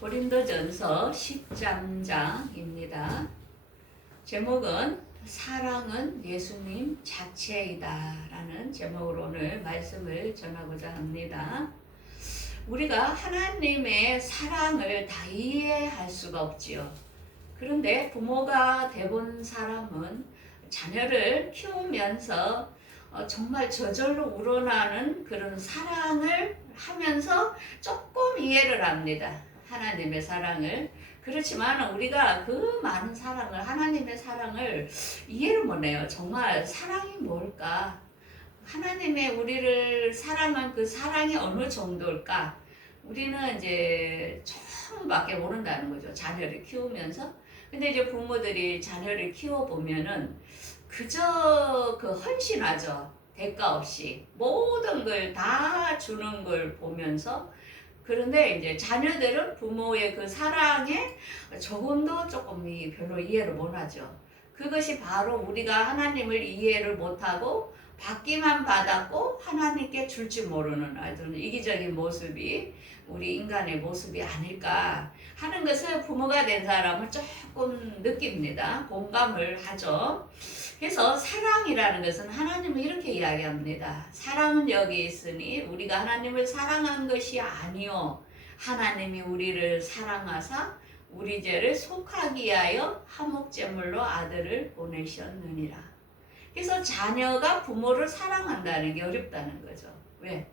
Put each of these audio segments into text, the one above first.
고린도전서 13장입니다. 제목은 사랑은 예수님 자체이다 라는 제목으로 오늘 말씀을 전하고자 합니다. 우리가 하나님의 사랑을 다 이해할 수가 없지요. 그런데 부모가 돼본 사람은 자녀를 키우면서 정말 저절로 우러나는 그런 사랑을 하면서 조금 이해를 합니다. 하나님의 사랑을. 그렇지만 우리가 그 많은 사랑을, 하나님의 사랑을 이해를 못해요. 정말 사랑이 뭘까? 하나님의 우리를 사랑한 그 사랑이 어느 정도일까? 우리는 이제 처음밖에 모른다는 거죠. 자녀를 키우면서. 근데 이제 부모들이 자녀를 키워보면은 그저 그 헌신하죠. 대가 없이. 모든 걸 다 주는 걸 보면서. 그런데 이제 자녀들은 부모의 그 사랑에 조금도 조금 별로 이해를 못하죠. 그것이 바로 우리가 하나님을 이해를 못하고 받기만 받았고 하나님께 줄지 모르는 아주 이기적인 모습이 우리 인간의 모습이 아닐까 하는 것을 부모가 된 사람은 조금 느낍니다. 공감을 하죠. 그래서 사랑이라는 것은 하나님은 이렇게 이야기합니다. 사랑은 여기 있으니 우리가 하나님을 사랑한 것이 아니요 하나님이 우리를 사랑하사 우리 죄를 속하기 위하여 화목제물로 아들을 보내셨느니라. 그래서 자녀가 부모를 사랑한다는 게 어렵다는 거죠. 왜?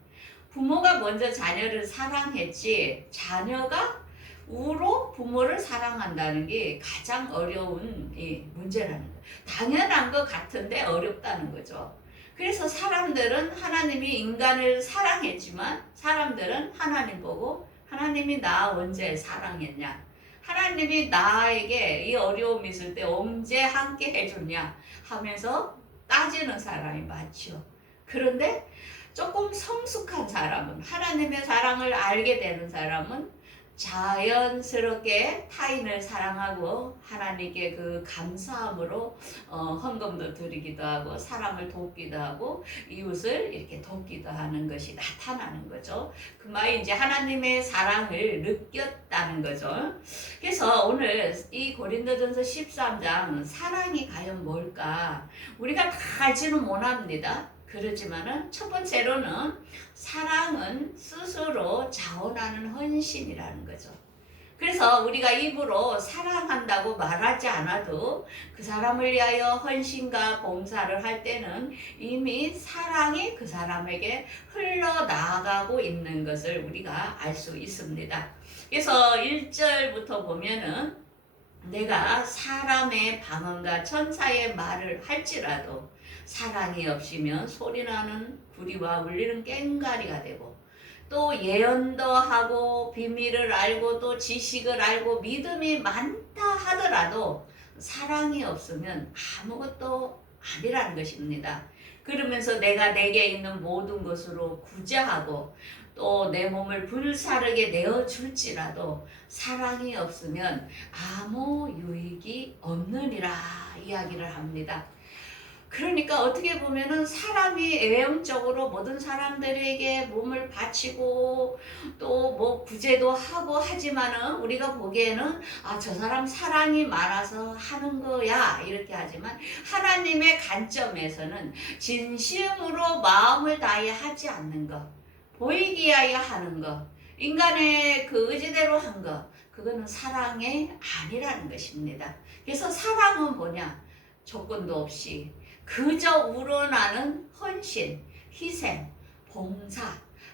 부모가 먼저 자녀를 사랑했지 자녀가 우로 부모를 사랑한다는 게 가장 어려운 문제라는 거예요. 당연한 것 같은데 어렵다는 거죠. 그래서 사람들은 하나님이 인간을 사랑했지만 사람들은 하나님 보고 하나님이 나 언제 사랑했냐? 하나님이 나에게 이 어려움이 있을 때 언제 함께 해줬냐? 하면서 따지는 사람이 많죠. 그런데 조금 성숙한 사람은 하나님의 사랑을 알게 되는 사람은 자연스럽게 타인을 사랑하고 하나님께 그 감사함으로 헌금도 드리기도 하고 사람을 돕기도 하고 이웃을 이렇게 돕기도 하는 것이 나타나는 거죠. 그 말이 이제 하나님의 사랑을 느꼈다는 거죠. 그래서 오늘 이 고린도전서 13장 사랑이 과연 뭘까? 우리가 다 알지는 못합니다. 그렇지만은 첫 번째로는 사랑은 스스로 자원하는 헌신이라는 거죠. 그래서 우리가 입으로 사랑한다고 말하지 않아도 그 사람을 위하여 헌신과 봉사를 할 때는 이미 사랑이 그 사람에게 흘러나가고 있는 것을 우리가 알 수 있습니다. 그래서 1절부터 보면은 내가 사람의 방언과 천사의 말을 할지라도 사랑이 없으면 소리나는 구리와 울리는 꽹과리가 되고 또 예언도 하고 비밀을 알고 또 지식을 알고 믿음이 많다 하더라도 사랑이 없으면 아무것도 아니라는 것입니다. 그러면서 내가 내게 있는 모든 것으로 구제하고 또 내 몸을 불사르게 내어줄지라도 사랑이 없으면 아무 유익이 없느니라 이야기를 합니다. 그러니까 어떻게 보면은 사람이 외형적으로 모든 사람들에게 몸을 바치고 또 뭐 구제도 하고 하지만은 우리가 보기에는 저 사람 사랑이 많아서 하는 거야 이렇게 하지만 하나님의 관점에서는 진심으로 마음을 다해 하지 않는 것, 보이기 위하여 하는 것, 인간의 그 의지대로 한 것, 그거는 사랑이 아니라는 것입니다. 그래서 사랑은 뭐냐? 조건도 없이 그저 우러나는 헌신, 희생, 봉사,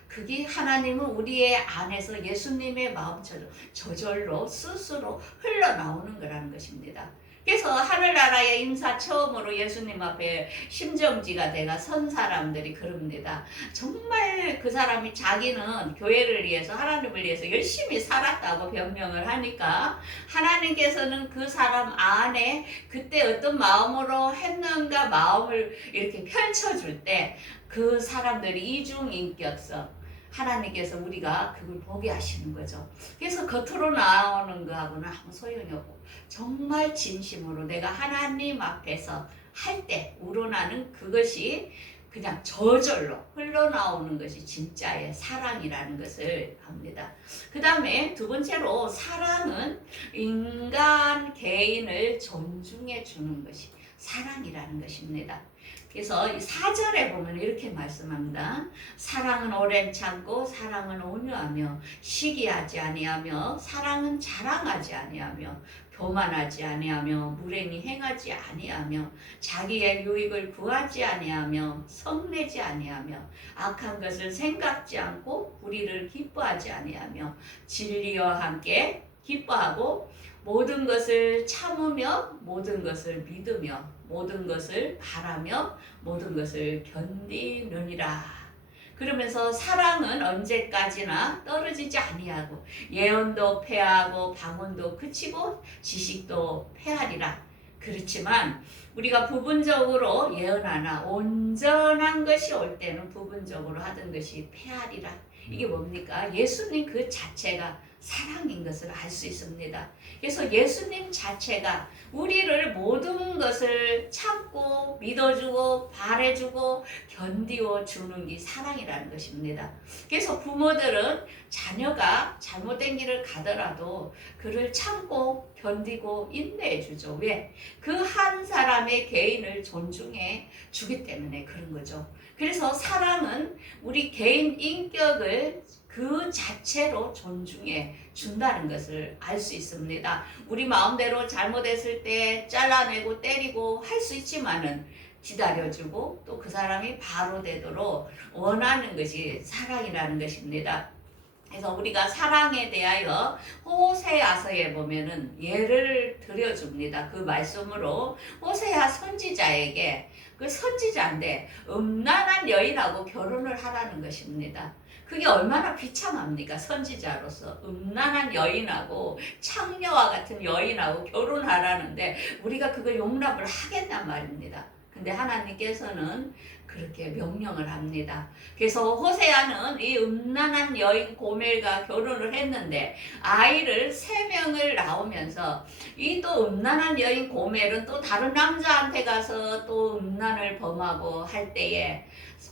그게 하나님은 우리의 안에서 예수님의 마음처럼 저절로 스스로 흘러나오는 거라는 것입니다. 그래서 하늘나라의 인사 처음으로 예수님 앞에 심정지가 돼가 선 사람들이 그럽니다. 정말 그 사람이 자기는 교회를 위해서 하나님을 위해서 열심히 살았다고 변명을 하니까 하나님께서는 그 사람 안에 그때 어떤 마음으로 했는가 마음을 이렇게 펼쳐줄 때 그 사람들이 이중인격성 하나님께서 우리가 그걸 보게 하시는 거죠. 그래서 겉으로 나오는 거하고는 아무 소용이 없고 정말 진심으로 내가 하나님 앞에서 할 때 우러나는 그것이 그냥 저절로 흘러나오는 것이 진짜의 사랑이라는 것을 합니다. 그 다음에 두 번째로 사랑은 인간 개인을 존중해 주는 것이 사랑이라는 것입니다. 그래서 4절에 보면 이렇게 말씀합니다. 사랑은 오랜 참고 사랑은 온유하며 시기하지 아니하며 사랑은 자랑하지 아니하며 교만하지 아니하며 무례히 행하지 아니하며 자기의 유익을 구하지 아니하며 성내지 아니하며 악한 것을 생각지 않고 불의를 기뻐하지 아니하며 진리와 함께 기뻐하고 모든 것을 참으며 모든 것을 믿으며 모든 것을 바라며 모든 것을 견디느니라. 그러면서 사랑은 언제까지나 떨어지지 아니하고 예언도 패하고 방언도 그치고 지식도 패하리라. 그렇지만 우리가 부분적으로 예언하나 온전한 것이 올 때는 부분적으로 하던 것이 패하리라. 이게 뭡니까? 예수님 그 자체가 사랑인 것을 알 수 있습니다. 그래서 예수님 자체가 우리를 모든 것을 참고 믿어주고 바래주고 견디어 주는 게 사랑이라는 것입니다. 그래서 부모들은 자녀가 잘못된 길을 가더라도 그를 참고 견디고 인내해 주죠. 왜? 그 한 사람의 개인을 존중해 주기 때문에 그런 거죠. 그래서 사랑은 우리 개인 인격을 그 자체로 존중해 준다는 것을 알 수 있습니다. 우리 마음대로 잘못했을 때 잘라내고 때리고 할 수 있지만은 기다려주고 또 그 사람이 바로 되도록 원하는 것이 사랑이라는 것입니다. 그래서 우리가 사랑에 대하여 호세아서에 보면은 예를 들어줍니다. 그 말씀으로 호세아 선지자에게 그 선지자인데 음란한 여인하고 결혼을 하라는 것입니다. 그게 얼마나 비참합니까? 선지자로서 음란한 여인하고 창녀와 같은 여인하고 결혼하라는데 우리가 그걸 용납을 하겠단 말입니다. 근데 하나님께서는 그렇게 명령을 합니다. 그래서 호세아는 이 음란한 여인 고멜과 결혼을 했는데 아이를 3명을 낳으면서 이 또 음란한 여인 고멜은 또 다른 남자한테 가서 또 음란을 범하고 할 때에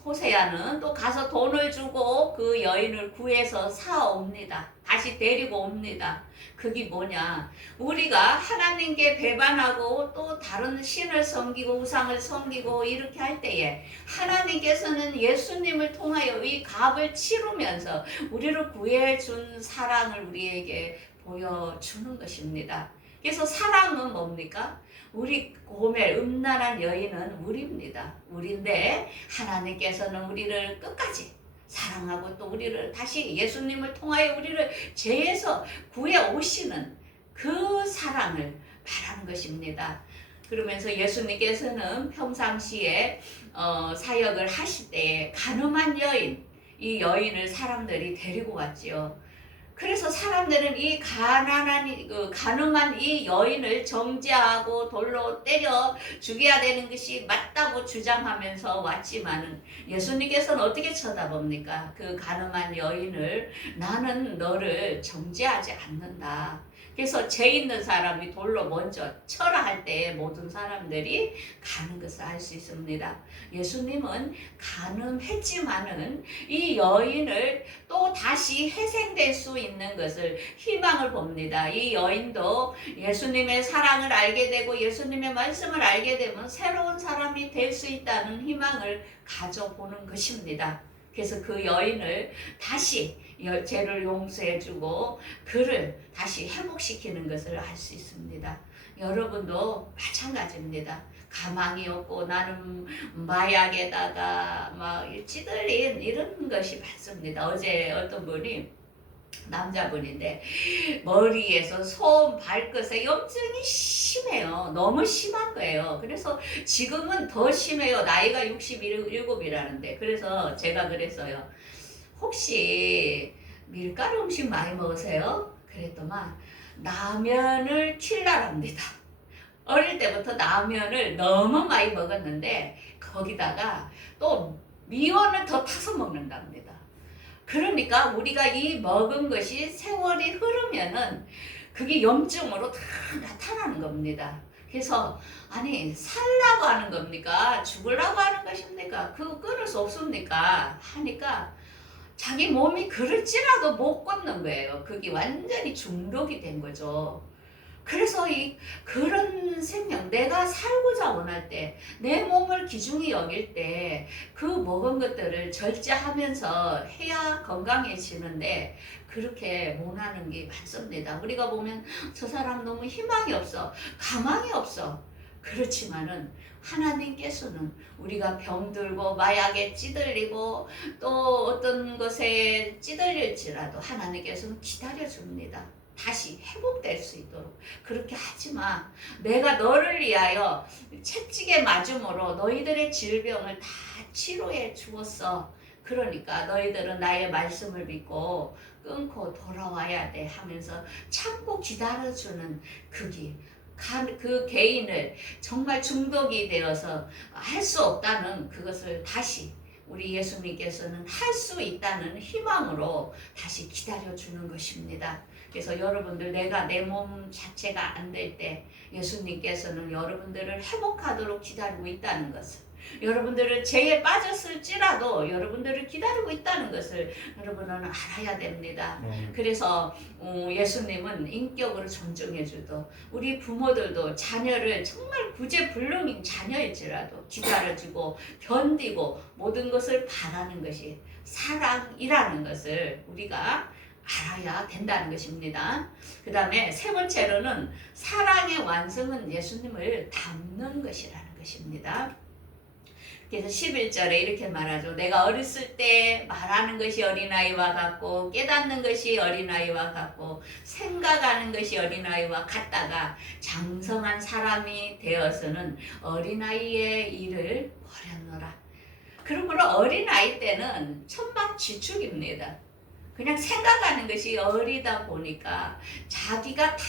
호세아는 또 가서 돈을 주고 그 여인을 구해서 사옵니다. 다시 데리고 옵니다. 그게 뭐냐? 우리가 하나님께 배반하고 또 다른 신을 섬기고 우상을 섬기고 이렇게 할 때에 하나님께서는 예수님을 통하여 이 값을 치르면서 우리를 구해준 사랑을 우리에게 보여주는 것입니다. 그래서 사랑은 뭡니까? 우리 고멜 음란한 여인은 우리입니다. 우리인데 하나님께서는 우리를 끝까지 사랑하고 또 우리를 다시 예수님을 통하여 우리를 죄에서 구해 오시는 그 사랑을 바라는 것입니다. 그러면서 예수님께서는 평상시에 사역을 하실 때 가늠한 여인, 이 여인을 사람들이 데리고 왔지요. 그래서 사람들은 이 가늠한 이 여인을 정죄하고 돌로 때려 죽여야 되는 것이 맞다고 주장하면서 왔지만은 예수님께서는 어떻게 쳐다봅니까? 그 가늠한 여인을 나는 너를 정죄하지 않는다. 그래서 죄 있는 사람이 돌로 먼저 쳐라 할 때 모든 사람들이 가는 것을 알 수 있습니다. 예수님은 가늠했지만은 이 여인을 또 다시 회생될 수 있는 것을 희망을 봅니다. 이 여인도 예수님의 사랑을 알게 되고 예수님의 말씀을 알게 되면 새로운 사람이 될 수 있다는 희망을 가져보는 것입니다. 그래서 그 여인을 다시 죄를 용서해주고 그를 다시 회복시키는 것을 알 수 있습니다. 여러분도 마찬가지입니다. 가망이 없고 나는 마약에다가 막 찌들린 이런 것이 많습니다. 어제 어떤 분이 남자분인데 머리에서 손, 발끝에 염증이 심해요. 너무 심한 거예요. 그래서 지금은 더 심해요. 나이가 67이라는데 그래서 제가 그랬어요. 혹시 밀가루 음식 많이 먹으세요? 그랬더만 라면을 킬라랍니다. 어릴 때부터 라면을 너무 많이 먹었는데 거기다가 또 미원을 더 타서 먹는답니다. 그러니까 우리가 이 먹은 것이 세월이 흐르면은 그게 염증으로 다 나타나는 겁니다. 그래서 아니 살라고 하는 겁니까? 죽으려고 하는 것입니까? 그거 끊을 수 없습니까? 하니까 자기 몸이 그럴지라도 못 걷는 거예요. 그게 완전히 중독이 된 거죠. 그래서 그런 생명, 내가 살고자 원할 때, 내 몸을 귀중히 여길 때, 그 먹은 것들을 절제하면서 해야 건강해지는데, 그렇게 못하는 게 많습니다. 우리가 보면 저 사람 너무 희망이 없어, 가망이 없어. 그렇지만은, 하나님께서는 우리가 병들고 마약에 찌들리고 또 어떤 것에 찌들릴지라도 하나님께서는 기다려줍니다. 다시 회복될 수 있도록. 그렇게 하지 마. 내가 너를 위하여 채찍에 맞음으로 너희들의 질병을 다 치료해 주었어. 그러니까 너희들은 나의 말씀을 믿고 끊고 돌아와야 돼 하면서 참고 기다려주는 그 개인을 정말 중독이 되어서 할 수 없다는 그것을 다시 우리 예수님께서는 할 수 있다는 희망으로 다시 기다려주는 것입니다. 그래서 여러분들, 내가 내 몸 자체가 안 될 때 예수님께서는 여러분들을 회복하도록 기다리고 있다는 것을, 여러분들을 죄에 빠졌을지라도 여러분들을 기다리고 있다는 것을 여러분은 알아야 됩니다. 그래서 예수님은 인격으로 존중해 주도, 우리 부모들도 자녀를 정말 구제불능인 자녀일지라도 기다려주고 견디고 모든 것을 바라는 것이 사랑이라는 것을 우리가 알아야 된다는 것입니다. 그 다음에 세 번째로는 사랑의 완성은 예수님을 닮는 것이라는 것입니다. 그래서 11절에 이렇게 말하죠. 내가 어렸을 때 말하는 것이 어린아이와 같고 깨닫는 것이 어린아이와 같고 생각하는 것이 어린아이와 같다가 장성한 사람이 되어서는 어린아이의 일을 버렸노라. 그러므로 어린아이 때는 천막지축입니다. 그냥 생각하는 것이 어리다 보니까 자기가 다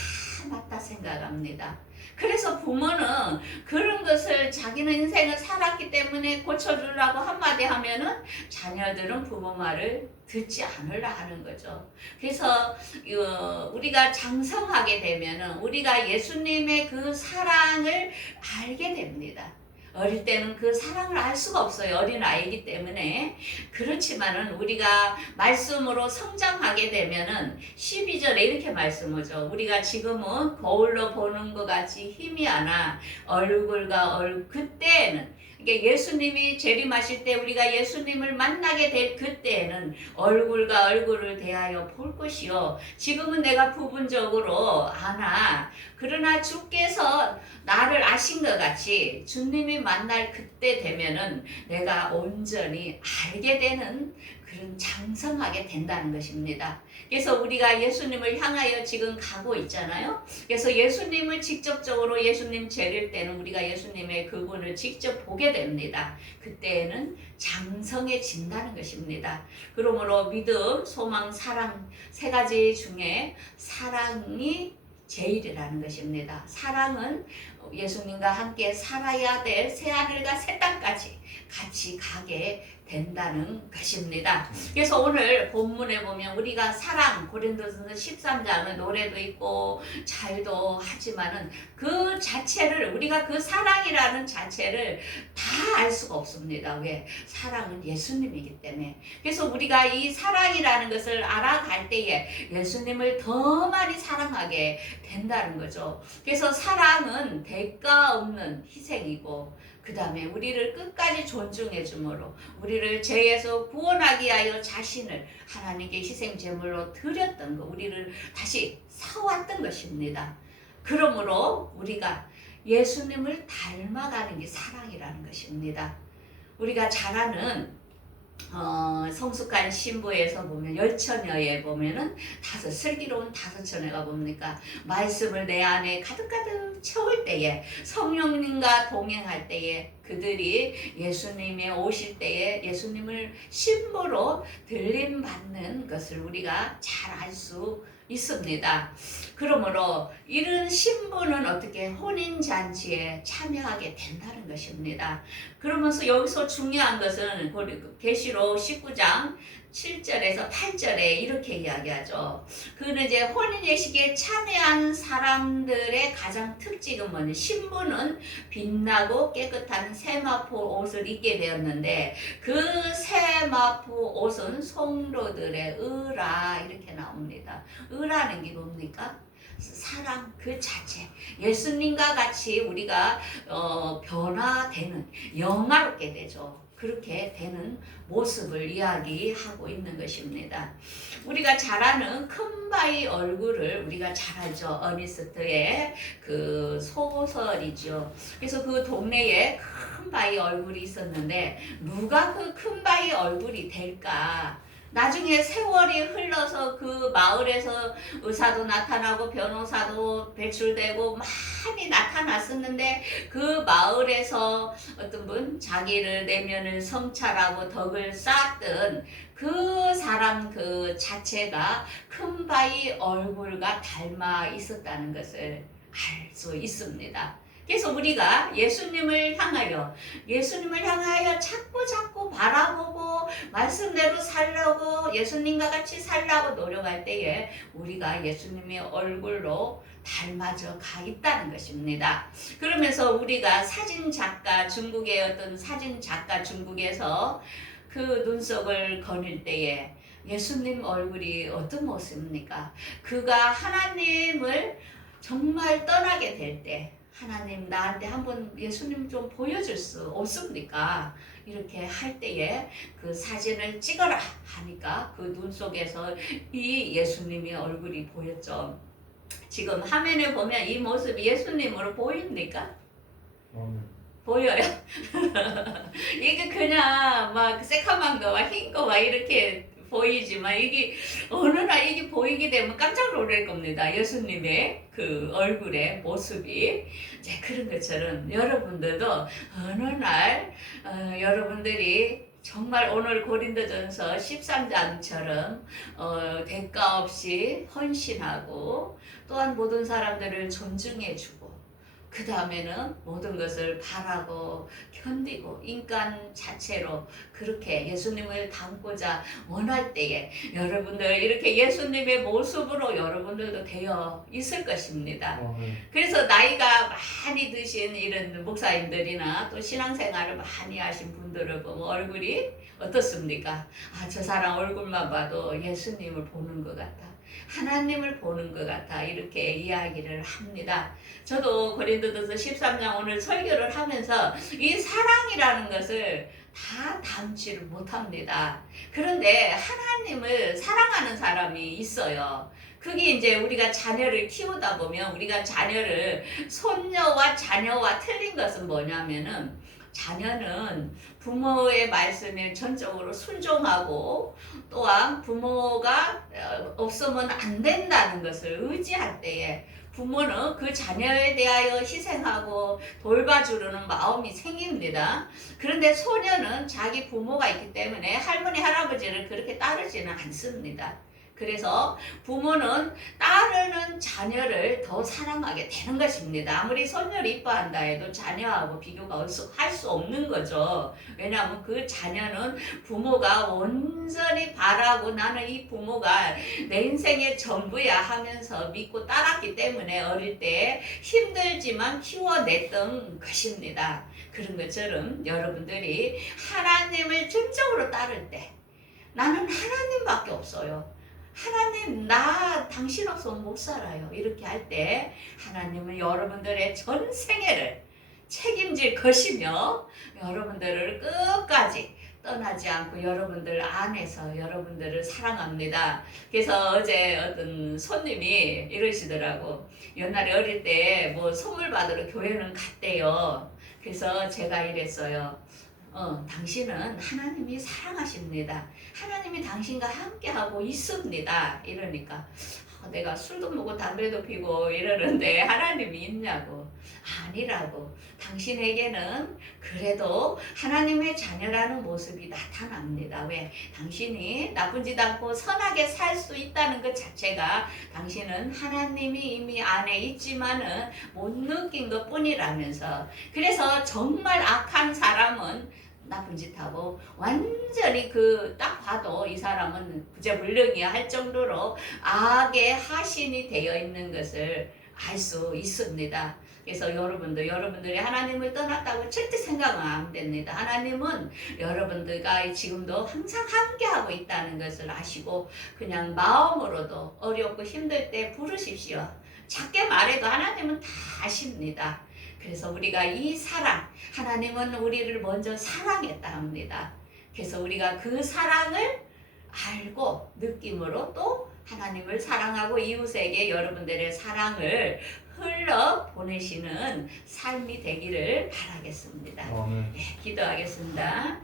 맞다 생각합니다. 그래서 부모는 그런 것을 자기는 인생을 살았기 때문에 고쳐주려고 한마디 하면은 자녀들은 부모 말을 듣지 않으려 하는 거죠. 그래서 우리가 장성하게 되면은 우리가 예수님의 그 사랑을 알게 됩니다. 어릴 때는 그 사랑을 알 수가 없어요. 어린 아이이기 때문에. 그렇지만은 우리가 말씀으로 성장하게 되면은 12절에 이렇게 말씀하죠. 우리가 지금은 거울로 보는 것 같이 희미하나 얼굴과 얼굴, 그때는, 그러니까 예수님이 재림하실 때 우리가 예수님을 만나게 될 그때에는 얼굴과 얼굴을 대하여 볼 것이요. 지금은 내가 부분적으로 아나, 그러나 주께서 나를 아신 것 같이 주님이 만날 그때 되면은 내가 온전히 알게 되는 그런 장성하게 된다는 것입니다. 그래서 우리가 예수님을 향하여 지금 가고 있잖아요. 그래서 예수님을 직접적으로 예수님 재릴 때는 우리가 예수님의 그분을 직접 보게 됩니다. 그때에는 장성해진다는 것입니다. 그러므로 믿음, 소망, 사랑 세 가지 중에 사랑이 제일이라는 것입니다. 사랑은 예수님과 함께 살아야 될 새하늘과 새 땅까지 같이 가게 된다는 것입니다. 그래서 오늘 본문에 보면 우리가 사랑, 고린도전서 13장은 노래도 있고 잘도 하지만은 그 자체를, 우리가 그 사랑이라는 자체를 다 알 수가 없습니다. 왜? 사랑은 예수님이기 때문에. 그래서 우리가 이 사랑이라는 것을 알아갈 때에 예수님을 더 많이 사랑하게 된다는 거죠. 그래서 사랑은 대가 없는 희생이고, 그 다음에 우리를 끝까지 존중해 주므로 우리를 죄에서 구원하기 위하여 자신을 하나님께 희생 제물로 드렸던 것, 우리를 다시 사왔던 것입니다. 그러므로 우리가 예수님을 닮아가는 게 사랑이라는 것입니다. 우리가 잘 아는 성숙한 신부에서 보면 열처녀에 보면은 슬기로운 다섯 처녀가 뭡니까? 말씀을 내 안에 가득가득 채울 때에, 성령님과 동행할 때에, 그들이 예수님의 오실 때에 예수님을 신부로 들림받는 것을 우리가 잘 알 수 있습니다. 그러므로 이런 신부는 어떻게 혼인잔치에 참여하게 된다는 것입니다. 그러면서 여기서 중요한 것은 계시록 19장 7절에서 8절에 이렇게 이야기하죠. 그는 이제 혼인예식에 참여한 사람들의 가장 특징은 뭐냐? 신부는 빛나고 깨끗한 세마포 옷을 입게 되었는데 그 세마포 옷은 성도들의 의라 이렇게 나옵니다. 의라는 게 뭡니까? 사랑 그 자체, 예수님과 같이 우리가 변화되는, 영화롭게 되죠. 그렇게 되는 모습을 이야기하고 있는 것입니다. 우리가 잘 아는 큰바위 얼굴을 우리가 잘 알죠. 어니스트의 그 소설이죠. 그래서 그 동네에 큰바위 얼굴이 있었는데 누가 그 큰바위 얼굴이 될까? 나중에 세월이 흘러서 그 마을에서 의사도 나타나고 변호사도 배출되고 많이 나타났었는데 그 마을에서 어떤 분 자기를 내면을 성찰하고 덕을 쌓았던 그 사람 그 자체가 큰바위 얼굴과 닮아 있었다는 것을 알 수 있습니다. 그래서 우리가 예수님을 향하여 자꾸 바라보고 말씀대로 살려고 예수님과 같이 살려고 노력할 때에 우리가 예수님의 얼굴로 닮아져 가 있다는 것입니다. 그러면서 우리가 중국의 어떤 사진 작가 중국에서 그 눈썹을 거닐 때에 예수님 얼굴이 어떤 모습입니까? 그가 하나님을 정말 떠나게 될 때 하나님 나한테 한번 예수님 좀 보여줄 수 없습니까? 이렇게 할 때에 그 사진을 찍어라 하니까 그 눈 속에서 이 예수님의 얼굴이 보였죠. 지금 화면에 보면 이 모습이 예수님으로 보입니까? 보여요? 이게 그냥 막 새카만 거와 흰 거와 이렇게 보이지만 이게 어느 날 이게 보이게 되면 깜짝 놀랄 겁니다. 예수님의 그 얼굴의 모습이 이제 그런 것처럼 여러분들도 어느 날 여러분들이 정말 오늘 고린도전서 13장처럼 대가 없이 헌신하고 또한 모든 사람들을 존중해주고 그 다음에는 모든 것을 바라고 견디고 인간 자체로 그렇게 예수님을 닮고자 원할 때에 여러분들 이렇게 예수님의 모습으로 여러분들도 되어 있을 것입니다. 그래서 나이가 많이 드신 이런 목사님들이나 또 신앙생활을 많이 하신 분들을 보면 얼굴이 어떻습니까? 저 사람 얼굴만 봐도 예수님을 보는 것 같다. 하나님을 보는 것 같아 이렇게 이야기를 합니다. 저도 고린도전서 13장 오늘 설교를 하면서 이 사랑이라는 것을 다 담지를 못합니다. 그런데 하나님을 사랑하는 사람이 있어요. 그게 이제 우리가 자녀를 키우다 보면 우리가 자녀를 손녀와 자녀와 틀린 것은 뭐냐면은 자녀는 부모의 말씀에 전적으로 순종하고 또한 부모가 없으면 안 된다는 것을 의지할 때에 부모는 그 자녀에 대하여 희생하고 돌봐주려는 마음이 생깁니다. 그런데 소녀는 자기 부모가 있기 때문에 할머니 할아버지를 그렇게 따르지는 않습니다. 그래서 부모는 따르는 자녀를 더 사랑하게 되는 것입니다. 아무리 손녀를 이뻐한다 해도 자녀하고 비교가 할 수 없는 거죠. 왜냐하면 그 자녀는 부모가 온전히 바라고 나는 이 부모가 내 인생의 전부야 하면서 믿고 따랐기 때문에 어릴 때 힘들지만 키워냈던 것입니다. 그런 것처럼 여러분들이 하나님을 전적으로 따를 때 나는 하나님밖에 없어요. 하나님 나 당신 없으면 못 살아요. 이렇게 할 때 하나님은 여러분들의 전 생애를 책임질 것이며 여러분들을 끝까지 떠나지 않고 여러분들 안에서 여러분들을 사랑합니다. 그래서 어제 어떤 손님이 이러시더라고. 옛날에 어릴 때 뭐 선물 받으러 교회는 갔대요. 그래서 제가 이랬어요. 당신은 하나님이 사랑하십니다. 하나님이 당신과 함께하고 있습니다. 이러니까 내가 술도 먹고 담배도 피고 이러는데 하나님이 있냐고. 아니라고. 당신에게는 그래도 하나님의 자녀라는 모습이 나타납니다. 왜? 당신이 나쁜 짓 않고 선하게 살 수 있다는 것 자체가 당신은 하나님이 이미 안에 있지만은 못 느낀 것 뿐이라면서. 그래서 정말 악한 사람은 나쁜 짓 하고 완전히 그 딱 봐도 이 사람은 구제불능이야 할 정도로 악의 하신이 되어 있는 것을 알 수 있습니다. 그래서 여러분들이 하나님을 떠났다고 절대 생각은 안 됩니다. 하나님은 여러분들과 지금도 항상 함께하고 있다는 것을 아시고 그냥 마음으로도 어렵고 힘들 때 부르십시오. 작게 말해도 하나님은 다 아십니다. 그래서 우리가 이 사랑, 하나님은 우리를 먼저 사랑했다 합니다. 그래서 우리가 그 사랑을 알고 느낌으로 또 하나님을 사랑하고 이웃에게 여러분들의 사랑을 흘러 보내시는 삶이 되기를 바라겠습니다. 아멘. 네, 기도하겠습니다.